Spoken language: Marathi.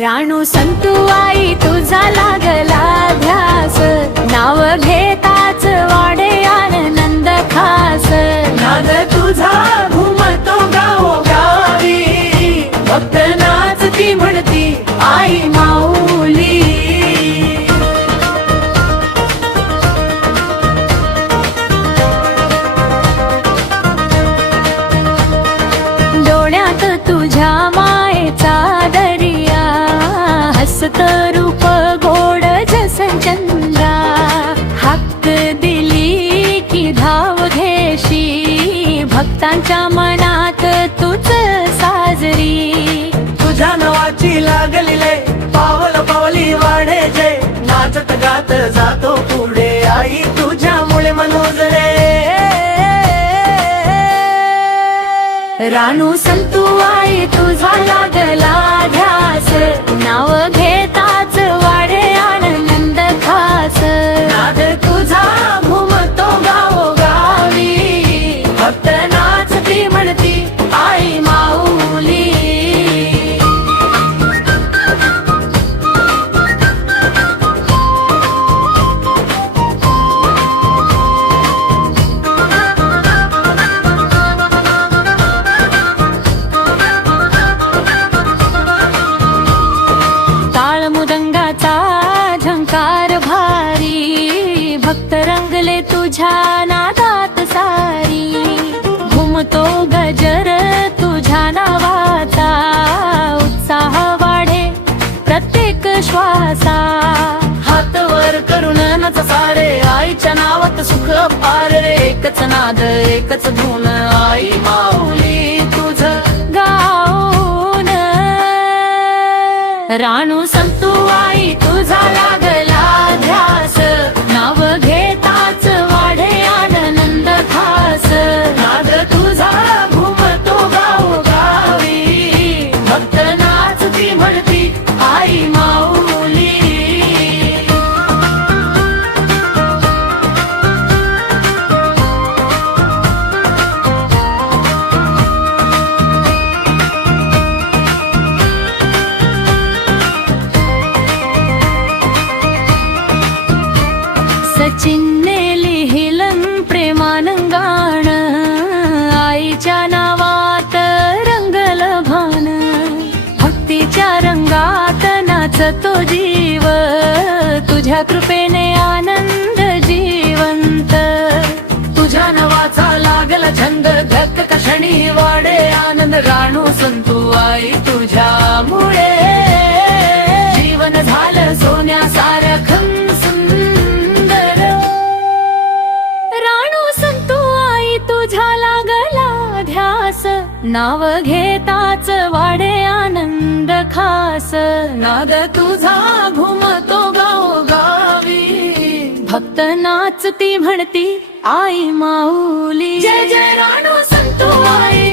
राणू संतू आई तुझा लागला ध्यास, नाव घेताच वाढे आनंद खास. नाद तुझा घुमतो गावोगावी, भक्त नाचती म्हणती आई माऊली. डोळ्यात तुझ्या मायेचा दरिया, हसत रूप गोड जसं चंद्रा. हक्क दिली की धाव घेशी, भक्तांच्या मनात तूच साजरी. तुझ्या नावाची लागलेले पावल पावली वाढे जे, नाचत गात जातो पुढे आई तुझ्यामुळे मनोजरे. राणू संतू आई तुझा लागला ध्यास, नाव घेताच वाढे आनंद खास. नाद तुझा घुमतो गावोगावी, भक्त नाचती म्हणती आई माऊली. ताळ मृदंगाचा झंकार भारी, भक्त रंगले तुझ्या नादात सारी. घुमतो गजर तुझ्या नावाचा, उत्साह वाढे प्रत्येक श्वासा. हात वर करून नच सारे आईच्या नावात सुख पार रे. एकच नाद एकच धून आई माऊली तुझ गाऊन. राणू संतू आई तुझा लागला ध्यास, नाव घेताच वाढे आनंद खास. नाद तुझा घुमतो गावोगावी, भक्त नाचती म्हणती आई माऊली. सचिनने लिहिलं प्रेमानं गाणं, आईच्या नावात रंगल भान. भक्तीच्या रंगात नाचतो जीव, तुझ्या कृपेने आनंद जीवंत. तुझ्या नावाचा लागला छंद, धक क्षणी वाढे आनंद. राणू संतू आई तुझ्यामुळे जीवन झालं सोन्यासारखं सुंदर. राणू संतू आई तुझा लागला ध्यास, नाव घेताच वाढे आनंद खास. नाद तुझा घुमतो गावोगावी, भक्त नाचती म्हणती आई माऊली. जय जय राणू संतू आई.